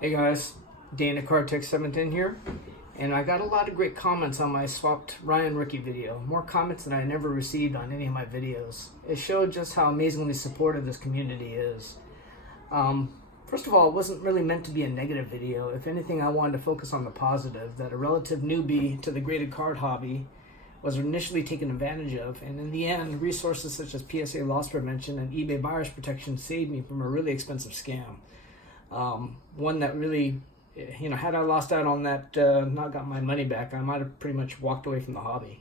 Hey guys, Dana Cartech 17 here, and I got a lot of great comments on my swapped Ryan rookie video. More comments than I never received on any of my videos. It showed just how amazingly supportive this community is. First of all, it wasn't really meant to be a negative video. If anything, I wanted to focus on the positive, that a relative newbie to the graded card hobby was initially taken advantage of, and in the end, resources such as PSA loss prevention and eBay buyer's protection saved me from a really expensive scam. One that really, had I lost out on that, not got my money back, I might have pretty much walked away from the hobby.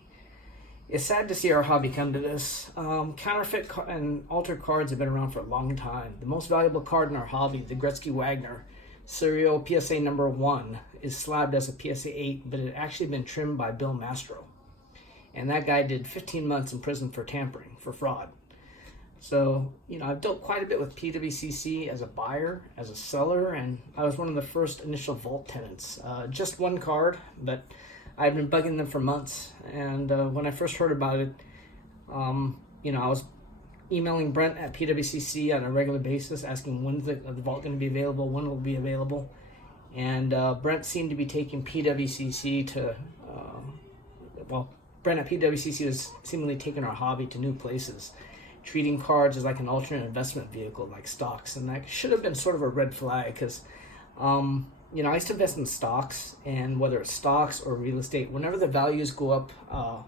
It's sad to see our hobby come to this. Counterfeit and altered cards have been around for a long time. The most valuable card in our hobby, the Gretzky Wagner serial PSA number 1, is slabbed as a PSA 8, but it had actually been trimmed by Bill Mastro. And that guy did 15 months in prison for tampering, for fraud. So, I've dealt quite a bit with PWCC as a buyer, as a seller, and I was one of the first initial vault tenants. Just one card, but I've been bugging them for months. And when I first heard about it, I was emailing Brent at PWCC on a regular basis, asking when's the vault going to be available, when it will be available. And Brent seemed to be taking PWCC to, Brent at PWCC was seemingly taking our hobby to new places, treating cards as like an alternate investment vehicle like stocks. And that should have been sort of a red flag because, I used to invest in stocks, and whether it's stocks or real estate, whenever the values go up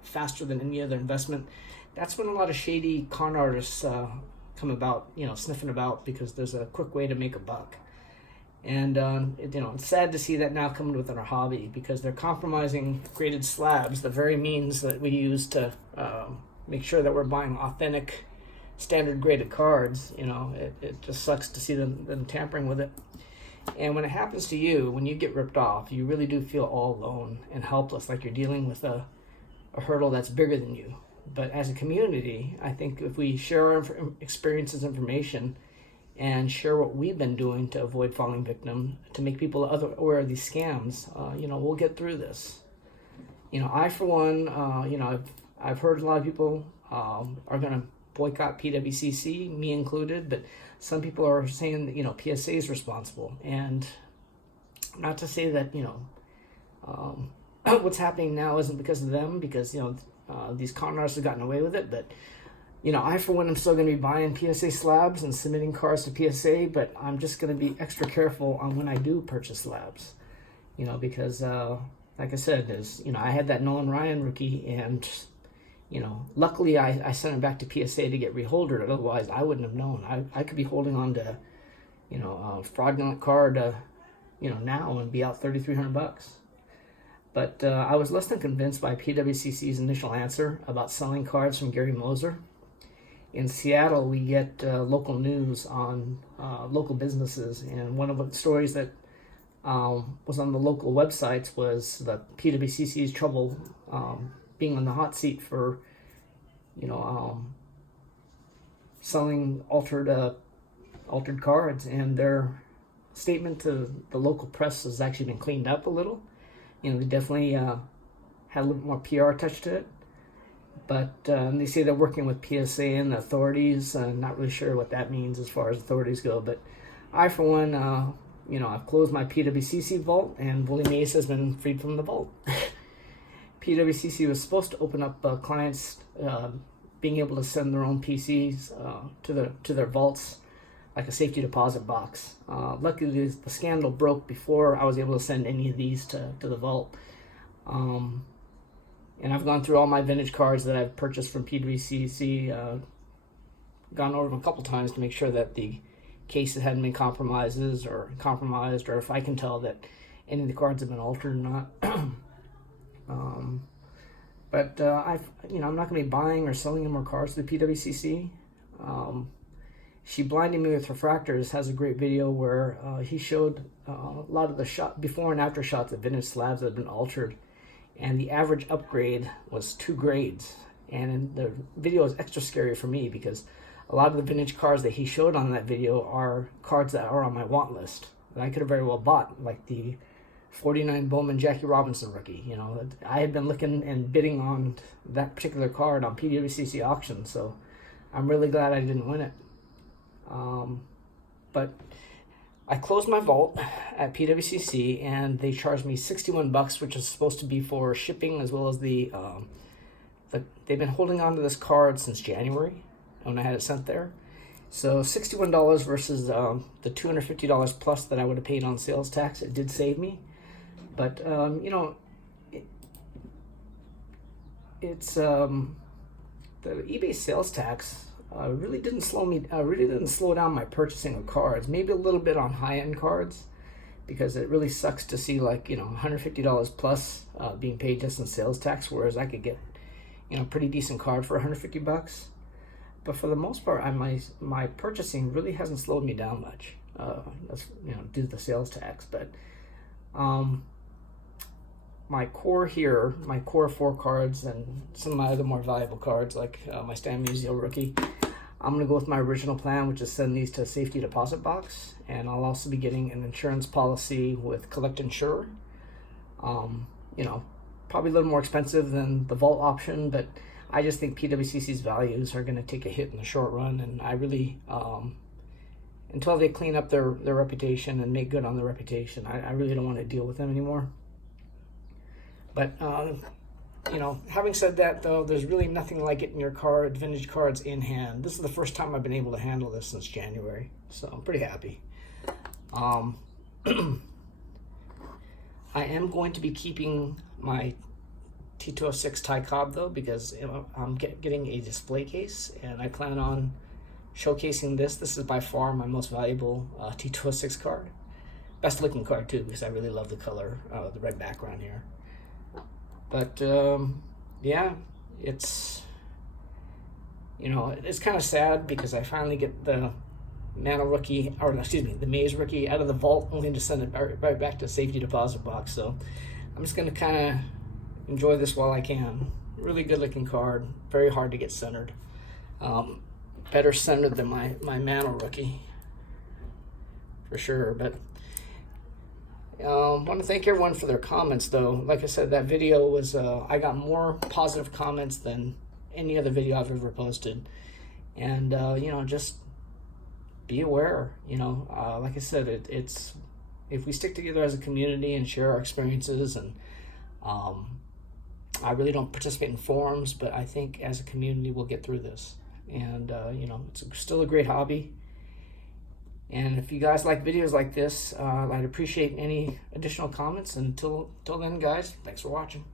faster than any other investment, that's when a lot of shady con artists come about, sniffing about because there's a quick way to make a buck. And, it's sad to see that now coming within our hobby because they're compromising graded slabs, the very means that we use to make sure that we're buying authentic standard graded cards. It just sucks to see them tampering with it. And when it happens to you, when you get ripped off, you really do feel all alone and helpless, like you're dealing with a hurdle that's bigger than you. But as a community, I think if we share our experiences, information, and share what we've been doing to avoid falling victim, to make people aware of these scams, we'll get through this. I, for one, I've heard a lot of people are going to boycott PWCC, me included, but some people are saying that, PSA is responsible. And not to say that, what's happening now isn't because of them, because, these con artists have gotten away with it, but I, for one, am still going to be buying PSA slabs and submitting cards to PSA, but I'm just going to be extra careful on when I do purchase slabs, because, like I said, I had that Nolan Ryan rookie, and, luckily I sent it back to PSA to get reholdered. Otherwise, I wouldn't have known. I could be holding on to, a fraudulent card, now and be out $3,300. But I was less than convinced by PWCC's initial answer about selling cards from Gary Moser. In Seattle, we get local news on local businesses, and one of the stories that was on the local websites was the PWCC's trouble being on the hot seat for, selling altered cards, and their statement to the local press has actually been cleaned up a little. They definitely had a little more PR touch to it. But they say they're working with PSA and the authorities. Not really sure what that means as far as authorities go. But I, for one, I've closed my PWCC vault, and WILLIE Mace has been freed from the vault. PWCC was supposed to open up clients being able to send their own PCs to their vaults, like a safety deposit box. Luckily, the scandal broke before I was able to send any of these to the vault. And I've gone through all my vintage cards that I've purchased from PWCC, gone over them a couple times to make sure that the cases hadn't been compromised, or if I can tell that any of the cards have been altered or not. I'm not going to be buying or selling any more cards to the PWCC. She Blinded Me with Refractors has a great video where he showed a lot of the before and after shots of vintage slabs that have been altered, and the average upgrade was 2 grades. And the video is extra scary for me because a lot of the vintage cards that he showed on that video are cards that are on my want list that I could have very well bought, like the 49 Bowman Jackie Robinson rookie. I had been looking and bidding on that particular card on PWCC auction, so I'm really glad I didn't win it. But I closed my vault at PWCC and they charged me 61 bucks, which is supposed to be for shipping as well as they've been holding on to this card since January when I had it sent there. So $61 versus the $250 plus that I would have paid on sales tax. It did save me, but you know, it's the eBay sales tax really didn't slow down my purchasing of cards. Maybe a little bit on high-end cards, because it really sucks to see, like, you know, $150 plus being paid just in sales tax, whereas I could get, you know, a pretty decent card for 150 bucks. But for the most part, my purchasing really hasn't slowed me down much. That's, you know, due to the sales tax. But my core here, my core 4 cards and some of my other more valuable cards, like my Stan Musial rookie, I'm going to go with my original plan, which is send these to a safety deposit box. And I'll also be getting an insurance policy with Collect Insure. You know, probably a little more expensive than the vault option, but I just think PWCC's values are going to take a hit in the short run. And I really, until they clean up their reputation and make good on their reputation, I really don't want to deal with them anymore. But, you know, having said that, though, there's really nothing like getting your vintage cards in hand. This is the first time I've been able to handle this since January, so I'm pretty happy. I am going to be keeping my T206 Ty Cobb, though, because, you know, I'm getting a display case, and I plan on showcasing this. This is by far my most valuable T206 card. Best looking card, too, because I really love the color, the red background here. But, yeah, it's, you know, it's kind of sad because I finally get the Nano rookie, or excuse me, the Maze rookie out of the vault, only to send it right back to the safety deposit box. So I'm just going to kind of enjoy this while I can. Really good looking card, very hard to get centered. Better centered than my Nano rookie, for sure. But want to thank everyone for their comments, though. Like I said, that video was, I got more positive comments than any other video I've ever posted. And, you know, just be aware, you know, like I said, it's, if we stick together as a community and share our experiences, and I really don't participate in forums, but I think as a community we'll get through this. And, you know, it's still a great hobby. And if you guys like videos like this, I'd appreciate any additional comments. Until then, guys, thanks for watching.